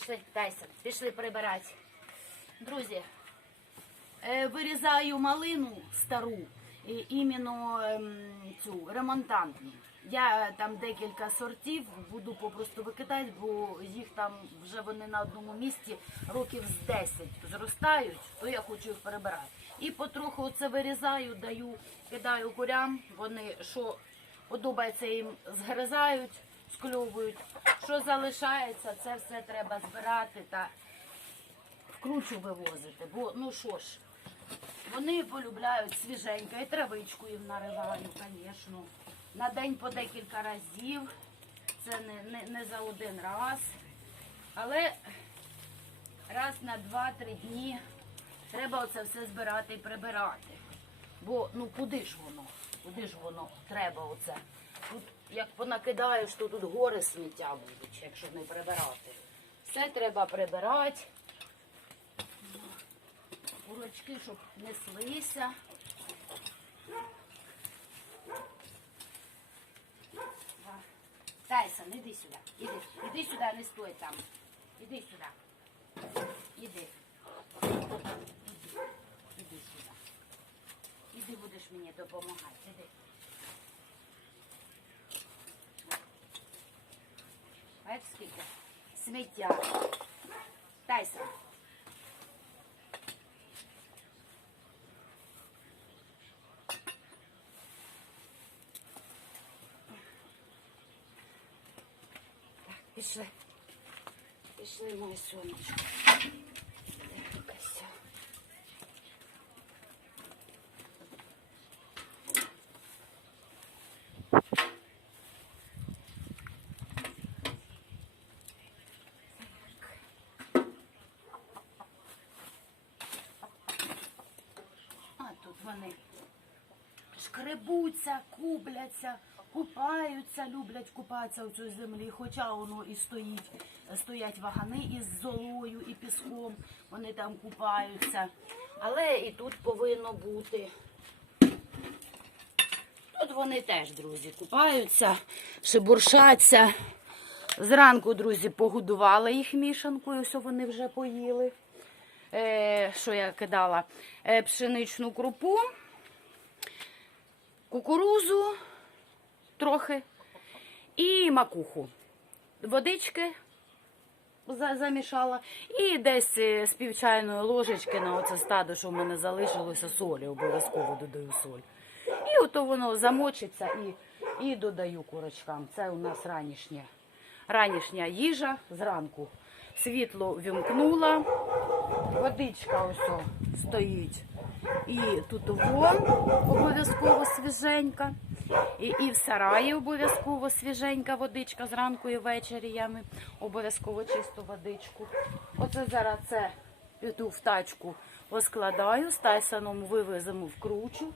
Пішли, Тайсон, пішли прибирати. Друзі, е, вирізаю малину стару, іменно ем, цю ремонтантну. Я е, там декілька сортів буду попросту викидати, бо їх там вже вони на одному місці років з 10 зростають, то я хочу їх перебирати. І потроху це вирізаю, даю, кидаю курям. Вони що подобається їм, згризають, скльовують. Що залишається, це все треба збирати та в кручу вивозити. Бо ну що ж, вони полюбляють свіженьке, і травичку їм нариваю, звісно. На день по декілька разів. Це не, не, не за один раз. Але раз на два-три дні треба оце все збирати і прибирати. Бо ну куди ж воно? Куди ж воно треба оце? Тут як понакидаєш, то тут гори сміття будуть, якщо не прибирати. Все треба прибирати. Курочки, щоб неслися. Тайсон, іди сюди. Іди, іди сюди, не стой там. Іди сюди. Іди. Іди. Іди сюди. Іди будеш мені допомагати. Іди. Бачиш скільки? Сміття. Тайсон. Так, пішли. Пішли, моє сонечко. Так, ось. А тут вони шкребуться, кубляться, купаються, люблять купатися у цій землі, хоча воно і стоїть, стоять вагани із золою і піском, вони там купаються. Але і тут повинно бути. Тут вони теж, друзі, купаються, шебуршаться. Зранку, друзі, погодувала їх мішанкою, ось вони вже поїли. Е, що я кидала? Е, пшеничну крупу, кукурузу трохи і макуху. Водички замішала. І десь е, з півчайної ложечки на оце стадо, що в мене залишилося, солі, обов'язково додаю соль. І ото воно замочиться і, і додаю курочкам. Це у нас ранішнє, ранішня їжа зранку. Світло вімкнула, водичка ось стоїть. І тут вон обов'язково свіженька. І, і в сараї обов'язково свіженька водичка зранку і ввечері я ми обов'язково чисту водичку. Оце зараз це піду в тачку поскладаю, з Тайсоном вивеземо в кручу.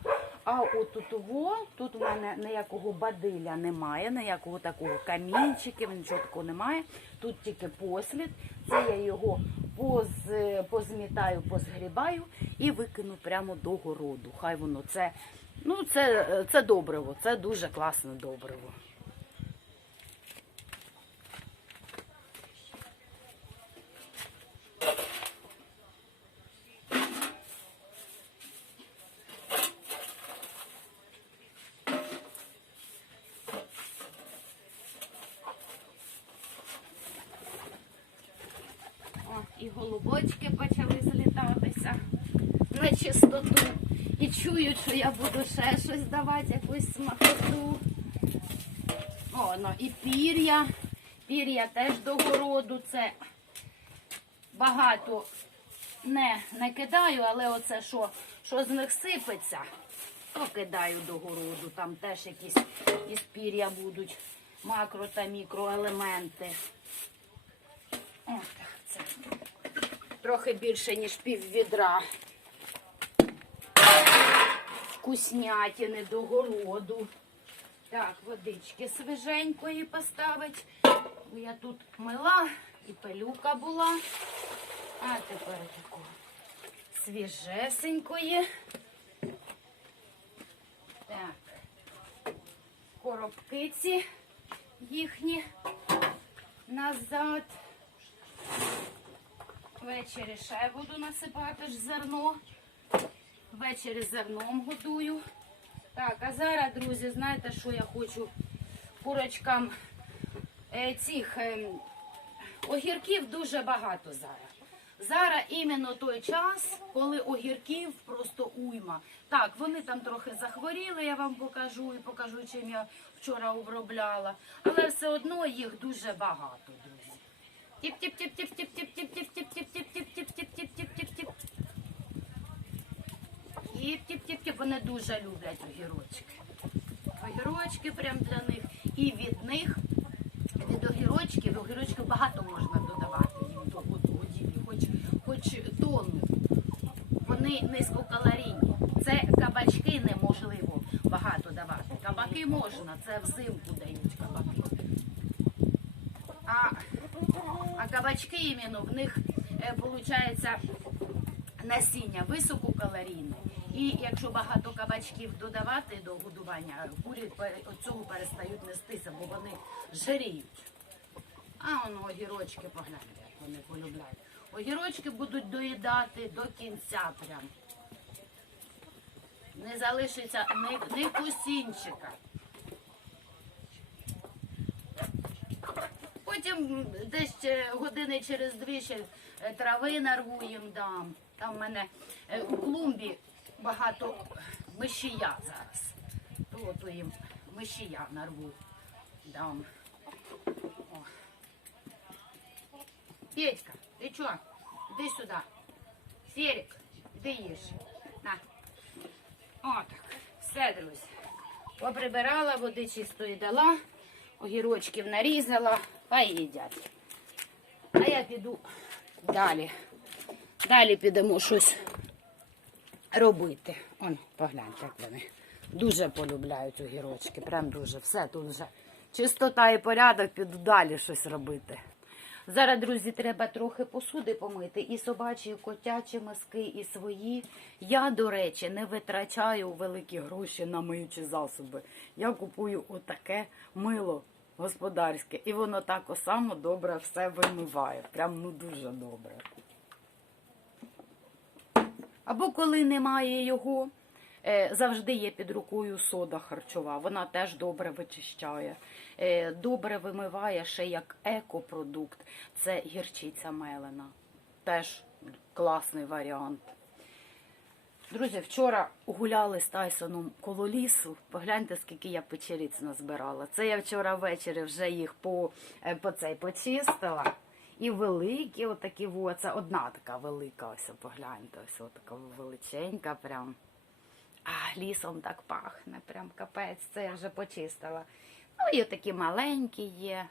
А от того, тут у мене ніякого бадиля немає, ніякого такого камінчиків, нічого такого немає. Тут тільки послід. Це я його поз, позмітаю, позгрібаю і викину прямо до городу. Хай воно це, ну це, це добриво, це дуже класне добриво. О, і голубочки почали злітатися на чистоту. І чують, що я буду ще щось давати, якусь смакоту. О, ну і пір'я. Пір'я теж до городу. Це багато не, не кидаю, але оце що, що з них сипеться, то кидаю до городу. Там теж якісь із пір'я будуть макро та мікроелементи. О, так, це трохи більше, ніж пів відра. Вкуснятини до городу. Так, водички свіженької поставить. Я тут мила і пилюка була. А тепер таку свіжесенької. Так. Коробки ці їхні назад. Ввечері ще буду насипати ж зерно ввечері зерном годую. Так, а зараз, друзі, знаєте, що я хочу курочкам е, цих е, огірків дуже багато зараз. Зараз іменно той час, коли огірків просто уйма. Так, вони там трохи захворіли, я вам покажу і покажу, чим я вчора обробляла. Але все одно їх дуже багато, друзі. Тіп-тіп-тіп-тіп-тіп. Вони дуже люблять огірочки. Огірочки прям для них. І від них, від огірочків, огірочків багато можна додавати їм до годівлі, хоч, хоч тонну. Вони низькокалорійні. Це кабачки неможливо багато давати. Кабаки можна, це взимку дають кабаки. А, а кабачки іменно в них виходить насіння висококалорійне. І якщо багато кабачків додавати до годування, курі від цього перестають нестися, бо вони жиріють. А воно огірочки погляньте, як вони полюбляють. Огірочки будуть доїдати до кінця прям. Не залишиться ні, ні кусінчика. Потім десь е, години через дві ще е, трави нарву їм дам. Там в мене е, у клумбі багато мишія зараз. То, то їм мишія нарву дам. О. Петька, ти чо? Іди сюди. Серик, іди їж. На. Отак. Все, друзі. Поприбирала, води чистої дала, огірочків нарізала, хай їдять. А я піду далі. Далі підемо щось робити. Он, погляньте, як вони. Дуже полюбляють огірочки. Прям дуже. Все тут вже чистота і порядок, піду далі щось робити. Зараз, друзі, треба трохи посуди помити. І собачі, і котячі миски, і свої. Я, до речі, не витрачаю великі гроші на миючі засоби. Я купую отаке мило господарське. І воно так само добре все вимиває. Прям ну дуже добре. Або коли немає його, е, завжди є під рукою сода харчова. Вона теж добре вичищає, Е, добре вимиває ще як екопродукт. Це гірчиця мелена. Теж класний варіант. Друзі, вчора гуляли з Тайсоном коло лісу. Погляньте, скільки я печериць назбирала. Це я вчора ввечері вже їх по, е, по цей почистила. І великі, отакі, во, це одна така велика, ось погляньте, ось така величенька прям. А лісом так пахне, прям капець, це я вже почистила. Ну і такі маленькі є.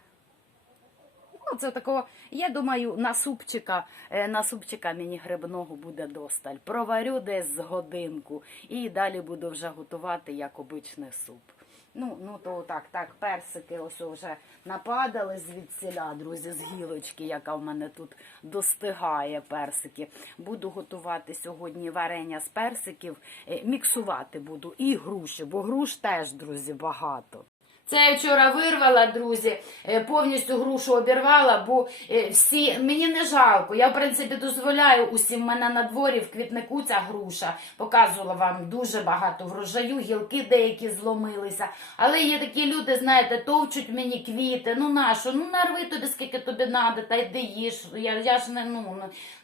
Ну, це такого, я думаю, на супчика, е, на супчика мені грибного буде досталь. Проварю десь з годинку і далі буду вже готувати як обичний суп. Ну, ну то так, так, персики ось вже нападали звідсіля, друзі, з гілочки, яка в мене тут достигає персики. Буду готувати сьогодні варення з персиків, е, міксувати буду і груші, бо груш теж, друзі, багато. Це я вчора вирвала, друзі, е, повністю грушу обірвала, бо е, всі мені не жалко. Я в принципі дозволяю усім в мене на дворі в квітнику ця груша. Показувала вам дуже багато врожаю, гілки деякі зломилися. Але є такі люди, знаєте, товчуть мені квіти. Ну нащо? Ну нарви тобі, скільки тобі треба, та йди їж. Я, я ж не, ну,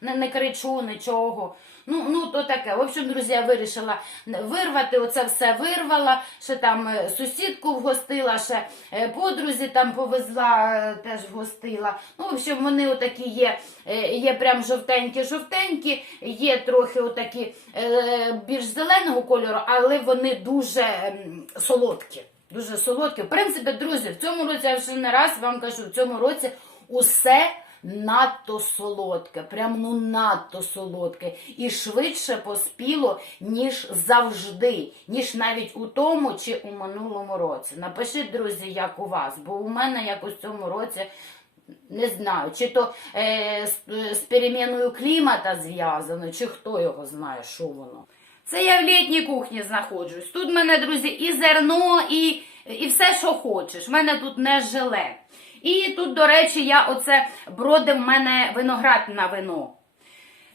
не, не кричу нічого. Ну, ну то таке. В общем, друзі, я вирішила вирвати оце все вирвала. Ще там е, сусідку вгостила, ще подрузі там повезла, е, теж гостила. Ну, в общем, вони отакі є, е, є прям жовтенькі-жовтенькі, є трохи отакі е, більш зеленого кольору, але вони дуже ем, солодкі. Дуже солодкі. В принципі, друзі, в цьому році я вже не раз вам кажу, в цьому році усе надто солодке, прям ну надто солодке. І швидше поспіло, ніж завжди, ніж навіть у тому чи у минулому році. Напишіть, друзі, як у вас, бо у мене якось в цьому році. Не знаю, чи то е, з, з переміною клімата зв'язано, чи хто його знає, що воно. Це я в літній кухні знаходжусь. Тут в мене, друзі, і зерно, і, і все, що хочеш. В мене тут не жиле. І тут, до речі, я оце броди в мене виноград на вино.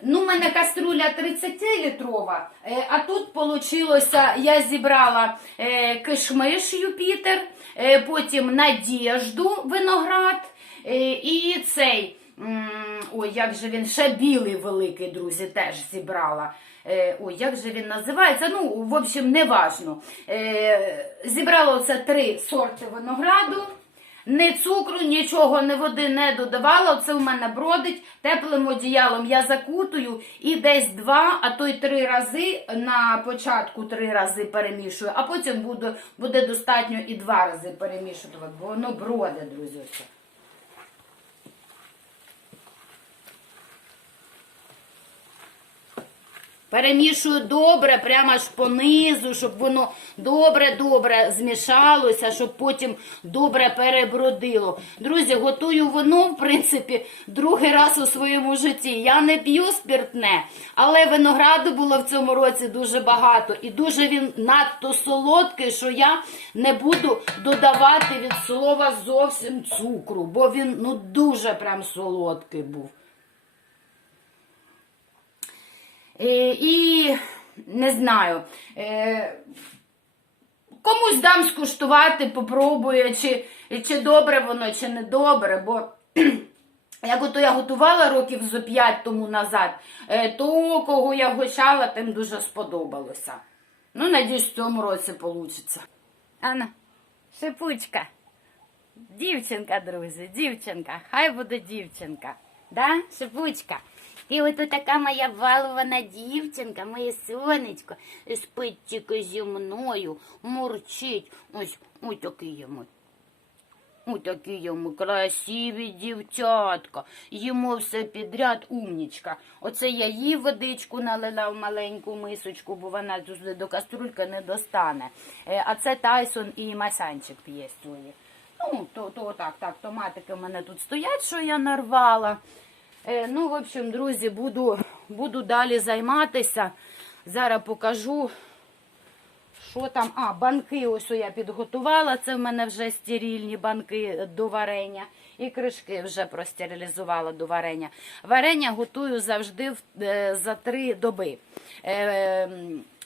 Ну, у мене каструля 30-літрова, е, а тут вийшло, я зібрала е, кишмиш Юпітер, е, потім Надіжду виноград і цей. Ой, як же він ще білий великий, друзі, теж зібрала. Ой, як же він називається? Ну, в общем, не важно. Е, Зібрала оце три сорти винограду. Ні цукру, нічого, ні води не додавала. Це в мене бродить. Теплим одіялом я закутую і десь два, а то й три рази на початку три рази перемішую, а потім буде, буде достатньо і два рази перемішувати, бо воно броде, друзі. Перемішую добре, прямо аж понизу, щоб воно добре-добре змішалося, щоб потім добре перебродило. Друзі, готую вино, в принципі, другий раз у своєму житті. Я не п'ю спиртне, але винограду було в цьому році дуже багато. І дуже він надто солодкий, що я не буду додавати від слова зовсім цукру, бо він ну дуже прям солодкий був. Е, і не знаю. Е, комусь дам скуштувати, попробую, чи, чи добре воно, чи не добре, бо. Як ото я готувала років зо п'ять тому назад, е, то кого я гощала, тим дуже сподобалося. Ну, надіюсь, в цьому році вийде. Анна, шипучка. Дівчинка, друзі, дівчинка. Хай буде дівчинка. Да, шипучка? Ти ото така моя балована дівчинка, моє сонечко, спить тільки зі мною, мурчить. Ось, ось такий йому. Ось такі йому красиві дівчатка. Їмо все підряд, умнічка. Оце я їй водичку налила в маленьку мисочку, бо вона до каструльки не достане. Е, А це Тайсон і Масянчик п'є свої. Ну, то, то так, так, томатики в мене тут стоять, що я нарвала. Е, ну, в общем, друзі, буду, буду далі займатися. Зараз покажу, що там. А, банки ось я підготувала. Це в мене вже стерильні банки до варення. І кришки вже простерилізувала до варення. Варення готую завжди е, за три доби. Е,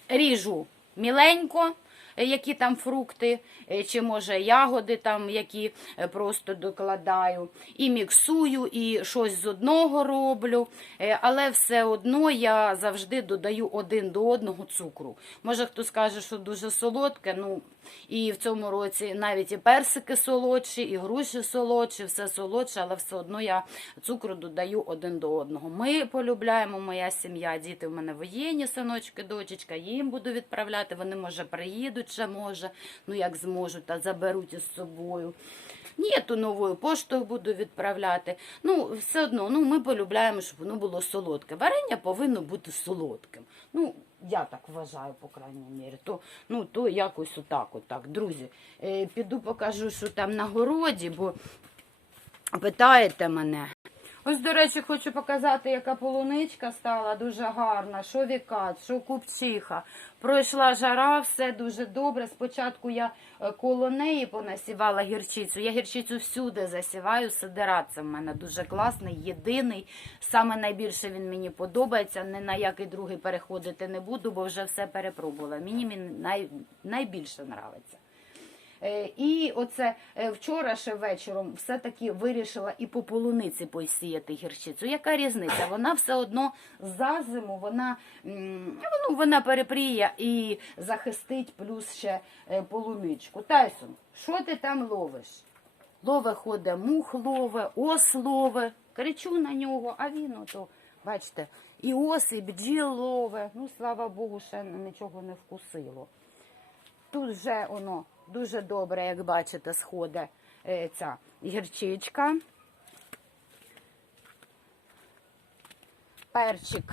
ріжу міленько, які там фрукти, е, чи може ягоди, там, які е, просто докладаю. І міксую, і щось з одного роблю. Е, Але все одно я завжди додаю один до одного цукру. Може, хто скаже, що дуже солодке. ну, І в цьому році навіть і персики солодші, і груші солодші, все солодше, але все одно я цукру додаю один до одного. Ми полюбляємо, моя сім'я, діти в мене воєнні, синочки, дочечка, їм буду відправляти. Вони, може, приїдуть ще, може, ну як зможуть, та заберуть із собою. Ні, то новою поштою буду відправляти. Ну, все одно, ну, ми полюбляємо, щоб воно було солодке. Варення повинно бути солодким. Ну, я так вважаю, по крайній мірі. То, ну, то якось отак, отак. Друзі, е, піду покажу, що там на городі, бо питаєте мене. Ось, до речі, хочу показати, яка полуничка стала дуже гарна, що вікат, що купчиха. Пройшла жара, все дуже добре. Спочатку я е, коло неї понасівала гірчицю. Я гірчицю всюди засіваю. Сидерат це в мене дуже класний, єдиний. Саме найбільше він мені подобається. Ні на який другий переходити не буду, бо вже все перепробувала. Мені він най... найбільше подобається. Е, І оце е, вчора ще вечором все-таки вирішила і по полуниці посіяти гірчицю. Яка різниця? Вона все одно за зиму вона, ну, вона перепріє і захистить плюс ще е, полуничку. Тайсон, що ти там ловиш? Лове ходить, мух лове, ос лове. Кричу на нього, а він ото, бачите, і ос, і бджіл лове. Ну, слава Богу, ще нічого не вкусило. Тут вже воно дуже добре, як бачите, сходить е, ця гірчичка. Перчик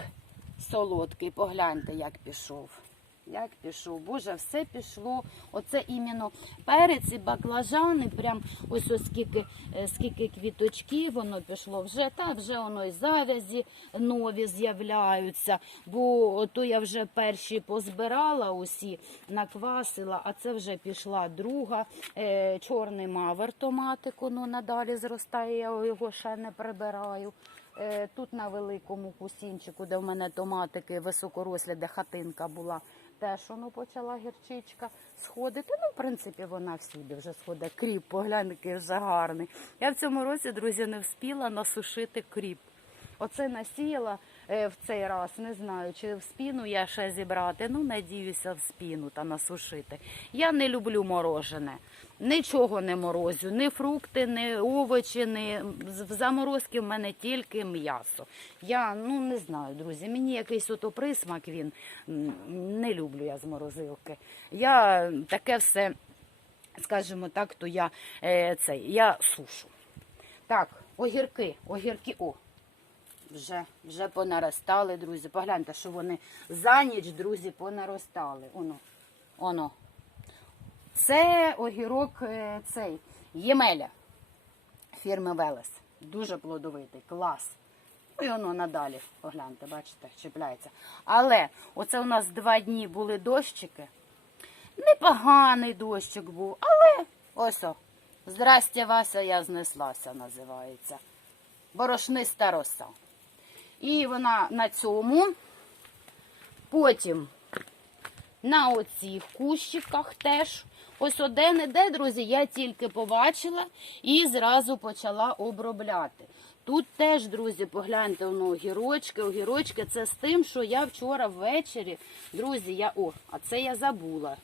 солодкий, погляньте, як пішов. Як пішов, Боже, все пішло. Оце іменно перець і баклажани. Прям ось ось скільки, е, скільки квіточків воно пішло. Вже та вже воно і завязі нові з'являються. Бо то я вже перші позбирала усі, наквасила, а це вже пішла друга. Е, чорний мавер томатик, воно надалі зростає, я його ще не прибираю. Е, Тут на великому кусінчику, де в мене томатики високорослі, де хатинка була, теж воно почала гірчичка сходити. Ну, в принципі, вона всюди вже сходить. Кріп, поглянь, який вже гарний. Я в цьому році, друзі, не вспіла насушити кріп. Оце насіяла в цей раз, не знаю, чи в спіну я ще зібрати. Ну, надіюся, в спіну та насушити. Я не люблю морожене. Нічого не морозю, ні фрукти, ні овочі, ні в заморозки в мене тільки м'ясо. Я ну не знаю, друзі. Мені якийсь ото присмак він не люблю я з морозилки. Я таке все, скажімо так, то я е, цей, я сушу. Так, огірки, огірки. О, вже, вже понаростали, друзі. Погляньте, що вони за ніч, друзі, понаростали. Оно, оно. Це огірок е, цей Ємеля фірми Велес. Дуже плодовитий, клас. Ну і воно надалі, погляньте, бачите, чіпляється. Але оце у нас два дні були дощики. Непоганий дощик був, але ось о. Здрастя, Вася, я знеслася, називається. Борошниста роса. І вона на цьому. Потім на оцих кущиках теж. Ось один іде, друзі, я тільки побачила і зразу почала обробляти. Тут теж, друзі, погляньте, воно огірочки, огірочки. Це з тим, що я вчора ввечері, друзі, я о, а це я забула.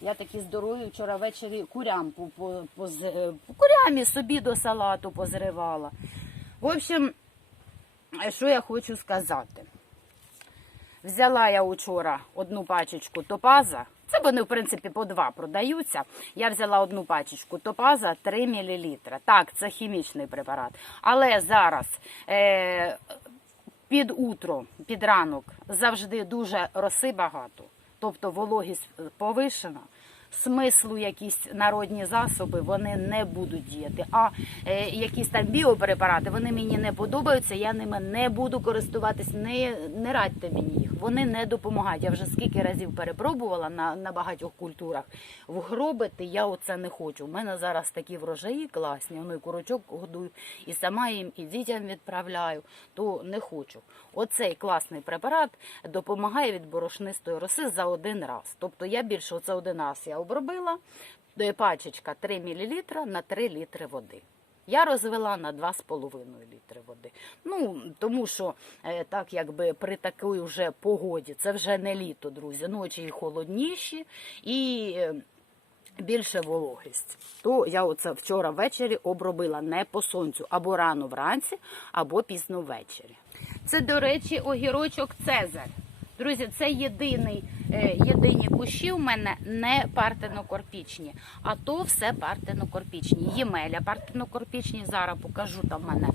Я такі здорові вчора ввечері курям по, по, е, курямі собі до салату позривала. В общем, що я хочу сказати. Взяла я вчора одну пачечку топаза. Це вони, в принципі, по два продаються. Я взяла одну пачечку топаза 3 мл. Так, це хімічний препарат. Але зараз е, під утро, під ранок завжди дуже роси багато, тобто вологість повишена. Смислу якісь народні засоби вони не будуть діяти. А е, якісь там біопрепарати вони мені не подобаються. Я ними не буду користуватись. Не, не радьте мені їх. Вони не допомагають. Я вже скільки разів перепробувала на, на багатьох культурах. Вгробити я оце не хочу. У мене зараз такі врожаї класні. Воно і курочок годую, і сама їм, і дітям відправляю. То не хочу. Оцей класний препарат допомагає від борошнистої роси за один раз. Тобто я більше оце один раз я обробила. Е, Пачечка 3 мл на 3 літри води. Я розвела на 2,5 літри води. Ну, тому що е, так якби при такій вже погоді, це вже не літо, друзі. Ночі і холодніші і е, більше вологість. То я оце вчора ввечері обробила не по сонцю, або рано вранці, або пізно ввечері. Це, до речі, огірочок Цезар. Друзі, це єдиний, е, єдині кущі у мене не партенокорпічні, а то все партенокорпічні. Ємеля партенокорпічні, зараз покажу, там в мене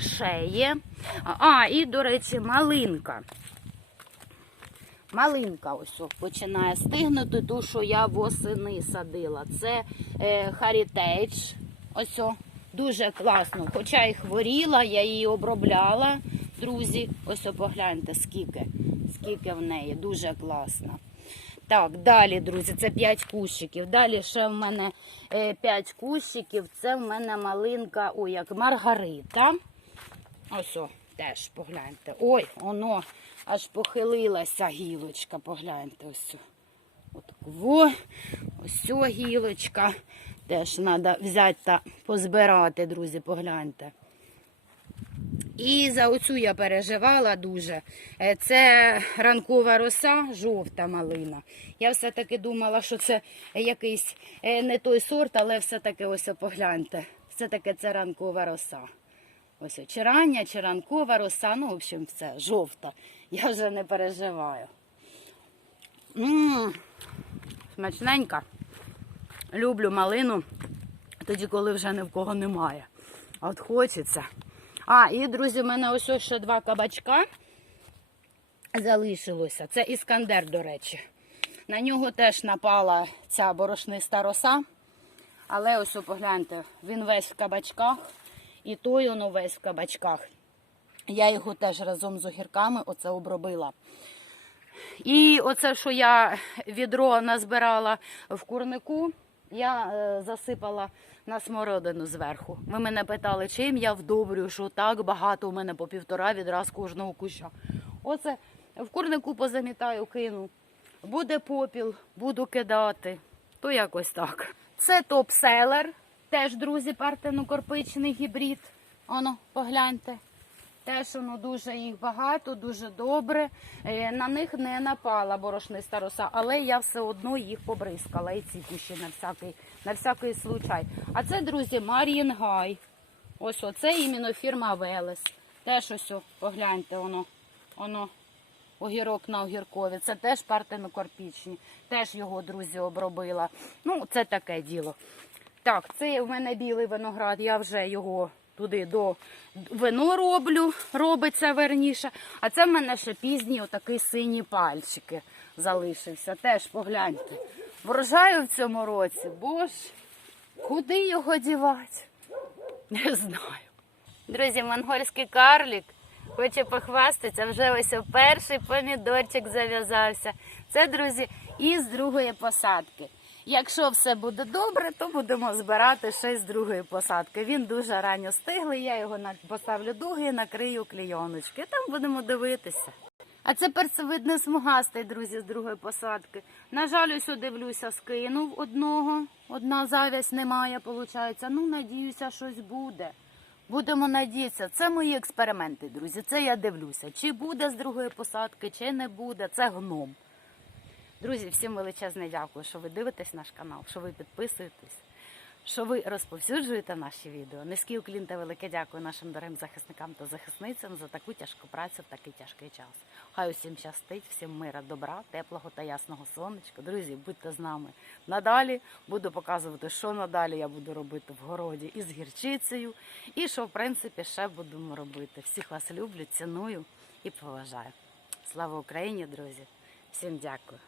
ще є. А, і, до речі, малинка. Малинка ось починає стигнути, ту, що я восени садила. Це е, Heritage. Ось дуже класно. Хоча і хворіла, я її обробляла. Друзі, ось о, погляньте, скільки, скільки в неї. Дуже класно. Так, далі, друзі, це 5 кущиків. Далі ще в мене 5 кущиків. Це в мене малинка, ой, як Маргарита. Ось о, теж погляньте. Ой, воно аж похилилася гілочка, погляньте ось. во, ось о гілочка. Теж треба взяти та позбирати, друзі, погляньте. І за оцю я переживала дуже. Е, Це ранкова роса, жовта малина. Я все-таки думала, що це якийсь е, не той сорт, але все-таки ось погляньте. Все-таки це ранкова роса. Ось чи рання, чи ранкова роса, ну, в общем, все, жовта. Я вже не переживаю. Ммм, смачненька. Люблю малину тоді, коли вже ні в кого немає. От хочеться. А, і, друзі, в мене ось ще два кабачка залишилося. Це іскандер, до речі. На нього теж напала ця борошниста роса. Але ось погляньте, він весь в кабачках. І той воно весь в кабачках. Я його теж разом з огірками оце обробила. І оце, що я відро назбирала в курнику, я е, засипала на смородину зверху. Ви мене питали, чим я вдобрю, що так багато у мене по півтора відраз кожного куща. Оце в курнику позамітаю, кину. Буде попіл, буду кидати. То якось так. Це топ-селер. Теж, друзі, партенокорпичний гібрид. Оно, погляньте. Теж воно дуже їх багато, дуже добре. Е, На них не напала борошниста роса, але я все одно їх побризкала. І ці кущі на всякий, на всякий случай. А це, друзі, Мар'їнгай. Ось оце іменно фірма Велес. Теж ось, погляньте, воно, воно, огірок на огіркові. Це теж партенокорпічні. Теж його, друзі, обробила. Ну, це таке діло. Так, це в мене білий виноград, я вже його туди до вино роблю, робиться верніше. А це в мене ще пізні отакі сині пальчики залишився. Теж погляньте. Врожаю в цьому році, боже, куди його дівати? Не знаю. Друзі, монгольський карлік хоче похвастатися. Вже ось перший помідорчик зав'язався. Це, друзі, із другої посадки. Якщо все буде добре, то будемо збирати ще з другої посадки. Він дуже ранньо стиглий, я його поставлю дуги, накрию клійоночки. Там будемо дивитися. А це перцевидний смугастий, друзі, з другої посадки. На жаль, ось дивлюся, скинув одного. Одна зав'язь немає, виходить. Ну, надіюся, щось буде. Будемо надіятися. Це мої експерименти, друзі. Це я дивлюся. Чи буде з другої посадки, чи не буде. Це гном. Друзі, всім величезне дякую, що ви дивитесь наш канал, що ви підписуєтесь, що ви розповсюджуєте наші відео. Низький уклін та велике дякую нашим дорогим захисникам та захисницям за таку тяжку працю в такий тяжкий час. Хай усім щастить, всім мира, добра, теплого та ясного сонечка. Друзі, будьте з нами. Надалі буду показувати, що надалі я буду робити в городі із гірчицею, і що в принципі ще будемо робити. Всіх вас люблю, ціную і поважаю. Слава Україні, друзі! Всім дякую.